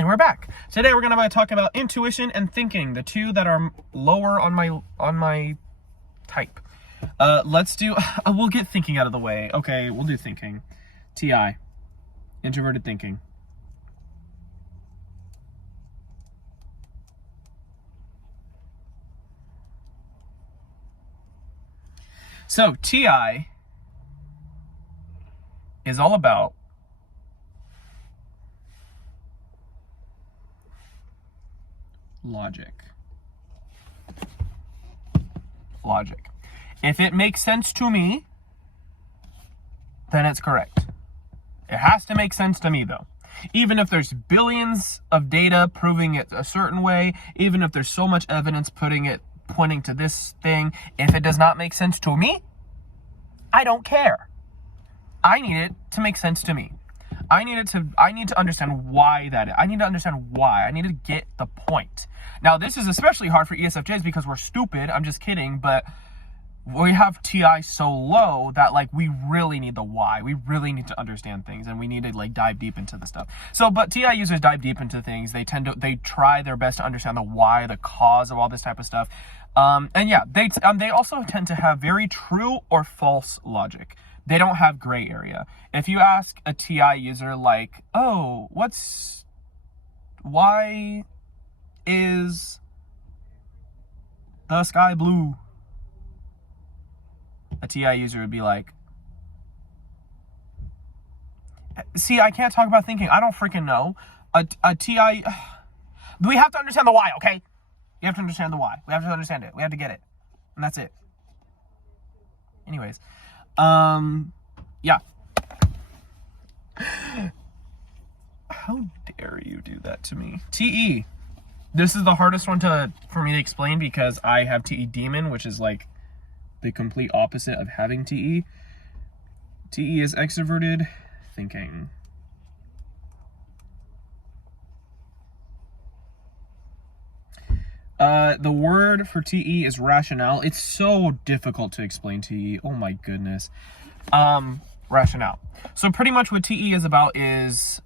And we're back. Today we're going to be talking about intuition and thinking, the two that are lower on my type. We'll get thinking out of the way. Okay, we'll do thinking. TI, introverted thinking. So TI is all about logic. If it makes sense to me, then it's correct. It has to make sense to me, though. Even if there's billions of data proving it a certain way, even if there's so much evidence pointing to this thing, if it does not make sense to me, I don't care. I need it to make sense to me. I need to understand why that is. I need to understand why. I need to get the point. Now, this is especially hard for ESFJs because we're stupid. I'm just kidding, but we have TI so low that we really need the why. We really need to understand things, and we need to dive deep into the stuff. But TI users dive deep into things. They try their best to understand the why, the cause of all this type of stuff. They also tend to have very true or false logic. They don't have gray area. If you ask a TI user why is the sky blue? A TI user would be like, see, I can't talk about thinking. I don't freaking know. A TI, we have to understand the why, okay? You have to understand the why. We have to understand it. We have to get it. And that's it. Anyways. Yeah. How dare you do that to me? TE. This is the hardest one for me to explain because I have TE demon, which is the complete opposite of having TE. TE is extroverted thinking. The word for TE is rationale. It's so difficult to explain TE. Oh my goodness. Rationale. So pretty much what TE is about is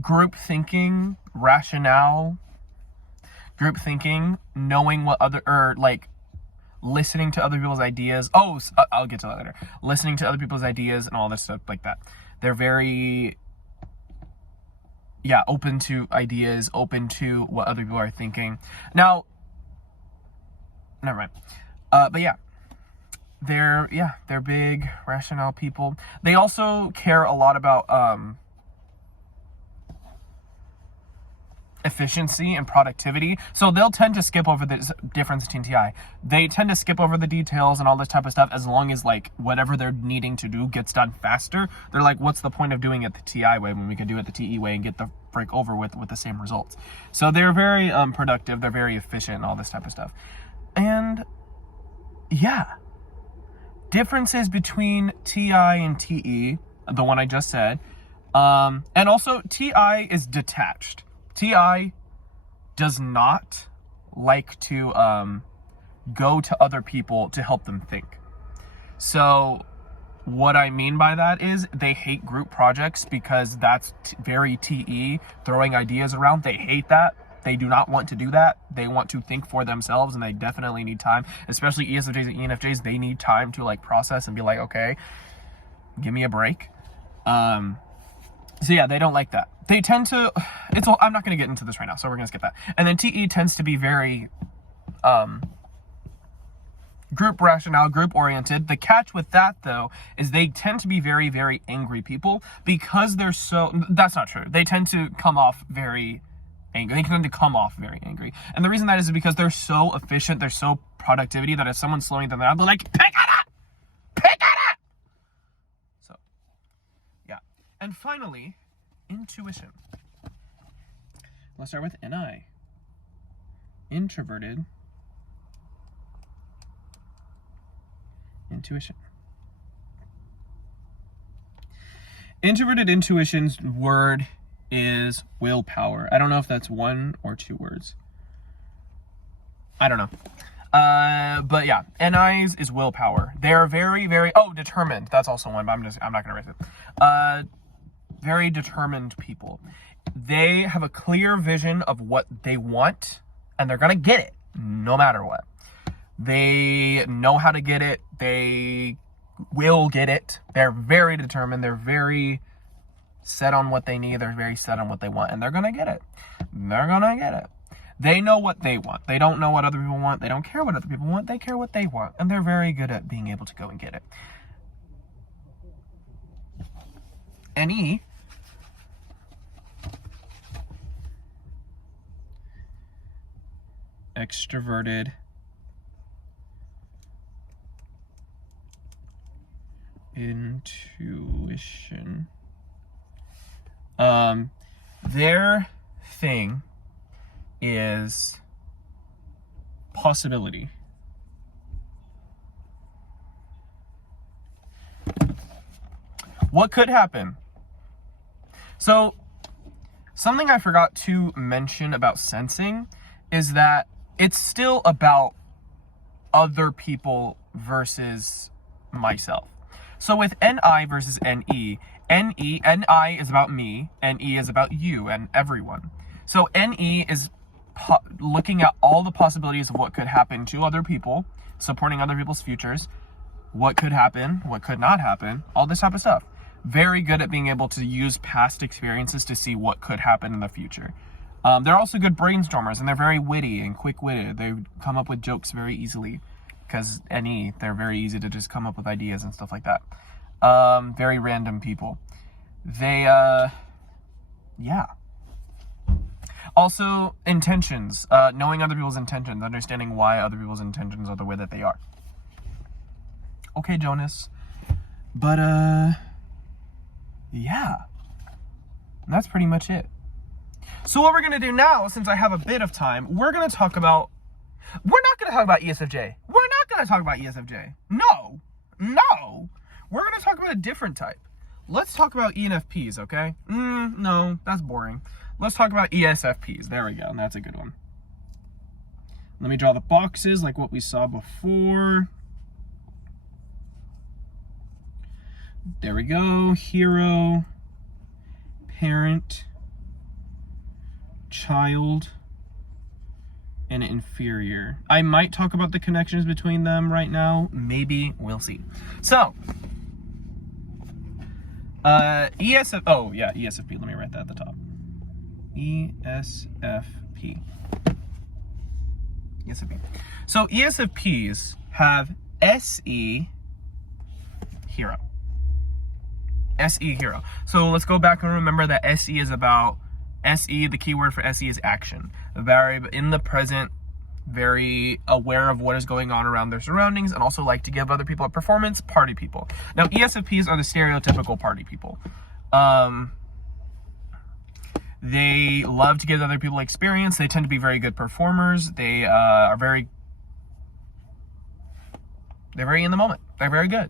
group thinking, rationale, group thinking, knowing what listening to other people's ideas. I'll get to that later. Listening to other people's ideas and all this stuff like that. They're very open to ideas, open to what other people are thinking. Now, never mind. They're big rationale people. They also care a lot about efficiency and productivity. So they'll tend to skip over the difference between TI. They tend to skip over the details and all this type of stuff as long as whatever they're needing to do gets done faster. They're like, what's the point of doing it the TI way when we could do it the TE way and get the break over with the same results? So they're very productive. They're very efficient and all this type of stuff. And differences between TI and TE, the one I just said, and also TI is detached. TI does not like to go to other people to help them think. So what I mean by that is they hate group projects because that's very TE, throwing ideas around. They hate that. They do not want to do that. They want to think for themselves, and they definitely need time, especially ESFJs and ENFJs. They need time to process and be like, okay, give me a break. They don't like that. They tend to, I'm not going to get into this right now, so we're going to skip that. And then TE tends to be very group rationale, group oriented. The catch with that, though, is they tend to be very, very angry people because that's not true. They tend to come off very angry. They tend to come off very angry. And the reason that is because they're so efficient, they're so productivity that if someone's slowing them down, they're like, pick it up! Pick it up! So, yeah. And finally, intuition. Let's start with NI. Introverted intuition. Introverted intuition's word is willpower. I don't know if that's one or two words. I don't know. But yeah, NIs is willpower. They're very, very, determined. That's also one, but I'm not going to erase it. Very determined people. They have a clear vision of what they want, and they're going to get it no matter what. They know how to get it. They will get it. They're very determined. They're very set on what they need. They're very set on what they want, and they're going to get it. They're going to get it. They know what they want. They don't know what other people want. They don't care what other people want. They care what they want, and they're very good at being able to go and get it. NE extroverted intuition. Their thing is possibility. What could happen? So, something I forgot to mention about sensing is that it's still about other people versus myself. So with NI versus NI is about me, NE is about you and everyone. So NE is looking at all the possibilities of what could happen to other people, supporting other people's futures, what could happen, what could not happen, all this type of stuff. Very good at being able to use past experiences to see what could happen in the future. They're also good brainstormers, and they're very witty and quick-witted. They come up with jokes very easily because they're very easy to just come up with ideas and stuff like that. Very random people. They, yeah. Also, intentions. Knowing other people's intentions, understanding why other people's intentions are the way that they are. Okay, Jonas. But, yeah. And that's pretty much it. So what we're going to do now, since I have a bit of time, we're not going to talk about ESFJ. We're not going to talk about ESFJ. No. We're going to talk about a different type. Let's talk about ENFPs, okay? No, that's boring. Let's talk about ESFPs. There we go, and that's a good one. Let me draw the boxes like what we saw before. There we go. Hero, parent, child, and inferior. I might talk about the connections between them right now. Maybe. We'll see. So, ESFP. Let me write that at the top. ESFP. So, ESFPs have SE hero. SE hero. So, let's go back and remember that SE is about the keyword for SE is action. Very in the present, very aware of what is going on around their surroundings, and also like to give other people a performance, party people. Now, ESFPs are the stereotypical party people. They love to give other people experience. They tend to be very good performers. They are very in the moment. They're very good.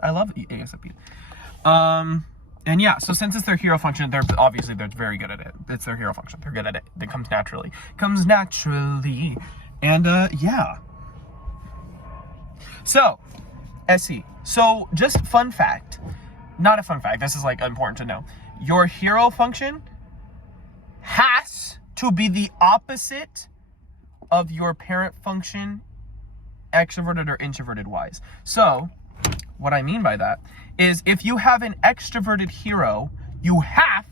I love ESFPs. And yeah, so since it's their hero function, they're very good at it. It's their hero function. They're good at it. It comes naturally. And yeah. So, SE. So just fun fact. Not a fun fact. This is like important to know. Your hero function has to be the opposite of your parent function, extroverted or introverted wise. So, what I mean by that is if you have an extroverted hero, you have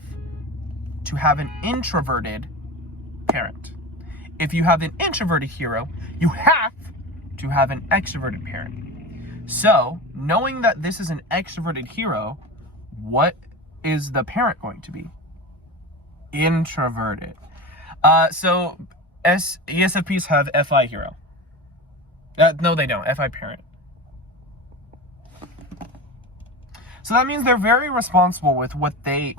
to have an introverted parent. If you have an introverted hero, you have to have an extroverted parent. So, knowing that this is an extroverted hero, what is the parent going to be? Introverted. So, ESFPs have FI hero. No, they don't. FI parent. So that means they're very responsible with what they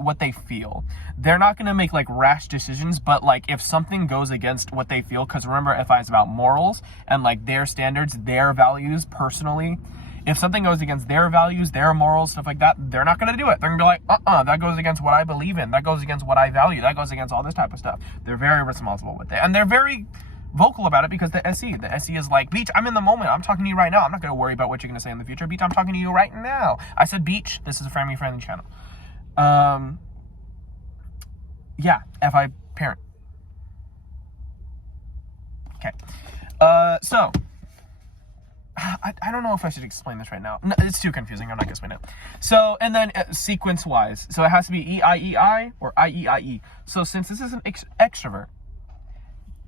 feel. They're not going to make like rash decisions, but like if something goes against what they feel, because remember FI is about morals and like their standards, their values personally. If something goes against their values, their morals, stuff like that, they're not going to do it. They're going to be like, that goes against what I believe in. That goes against what I value. That goes against all this type of stuff. They're very responsible with it. And they're very vocal about it because the SE is like, Beach, I'm in the moment. I'm talking to you right now. I'm not going to worry about what you're going to say in the future. Beach, I'm talking to you right now. I said, Beach, this is a family-friendly channel. Yeah, FI parent. Okay. So, I don't know if I should explain this right now. No, it's too confusing. I'm not going to explain it. So, and then sequence-wise. So, it has to be E-I-E-I or I-E-I-E. So, since this is an extrovert,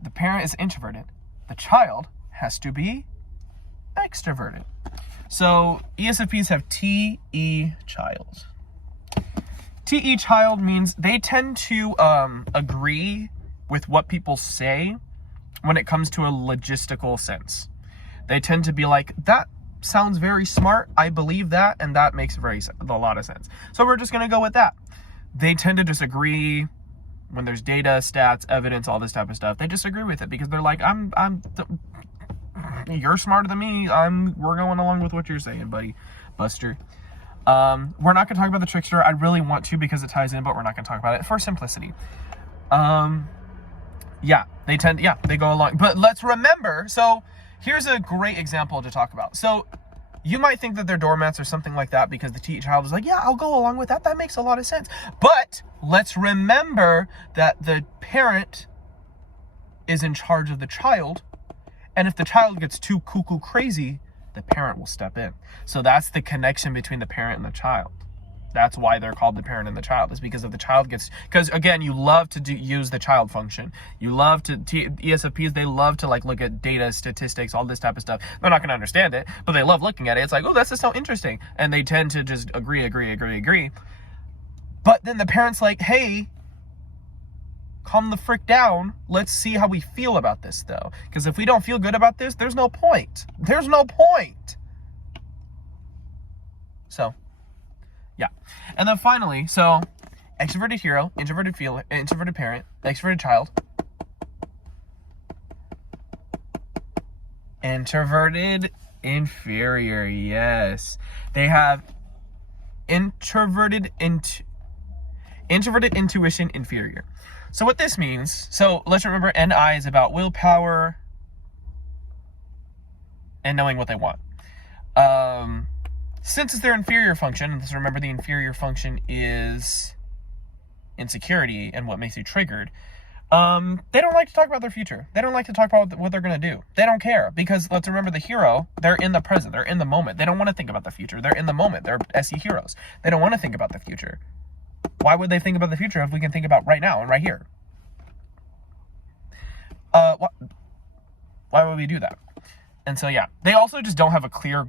the parent is introverted. The child has to be extroverted. So, ESFPs have TE child. TE child means they tend to agree with what people say when it comes to a logistical sense. They tend to be like, that sounds very smart, I believe that, and that makes a lot of sense. So we're just going to go with that. They tend to disagree when there's data, stats, evidence, all this type of stuff. They disagree with it because they're like, you're smarter than me. We're going along with what you're saying, buddy, Buster. We're not going to talk about the trickster. I really want to because it ties in, but we're not going to talk about it for simplicity. Yeah, they go along. But let's remember, so here's a great example to talk about. So you might think that they're doormats or something like that because the TE child is like, yeah, I'll go along with that. That makes a lot of sense. But let's remember that the parent is in charge of the child. And if the child gets too cuckoo crazy, the parent will step in. So that's the connection between the parent and the child. That's why they're called the parent and the child, is because if the child gets, because again, you love to use the child function. You love to, ESFPs, they love to like look at data, statistics, all this type of stuff. They're not going to understand it, but they love looking at it. It's like, oh, that's just so interesting. And they tend to just agree. But then the parent's like, hey, calm the frick down. Let's see how we feel about this though. Because if we don't feel good about this, there's no point. There's no point. So, yeah. And then finally, so extroverted hero, introverted parent, extroverted child, introverted inferior. Yes. They have introverted intuition inferior. So what this means, so let's remember NI is about willpower and knowing what they want. Since it's their inferior function, let's remember the inferior function is insecurity and what makes you triggered. They don't like to talk about their future. They don't like to talk about what they're going to do. They don't care because let's remember the hero, they're in the present. They're in the moment. They don't want to think about the future. They're in the moment. They're SE heroes. They don't want to think about the future. Why would they think about the future if we can think about right now and right here? Why would we do that? And so, yeah, they also just don't have clear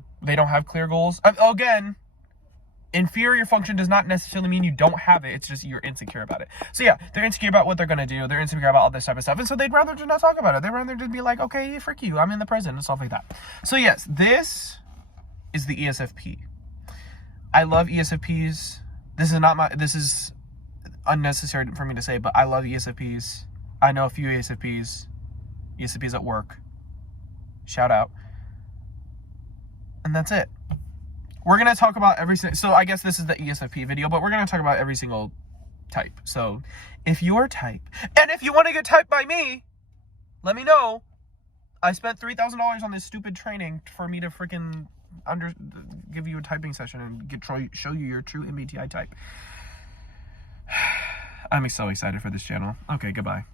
goals. Again, inferior function does not necessarily mean you don't have it. It's just you're insecure about it. So, yeah, they're insecure about what they're going to do. They're insecure about all this type of stuff. And so they'd rather just not talk about it. They'd rather just be like, okay, frick you. I'm in the present and stuff like that. So, yes, this is the ESFP. I love ESFPs. This is unnecessary for me to say, but I love ESFPs. I know a few ESFPs at work. Shout out. And that's it. We're going to talk about so I guess this is the ESFP video, but we're going to talk about every single type. So if you're type, and if you want to get typed by me, let me know. I spent $3,000 on this stupid training for me to freaking give you a typing session and show you your true MBTI type. I'm so excited for this channel. Okay, goodbye.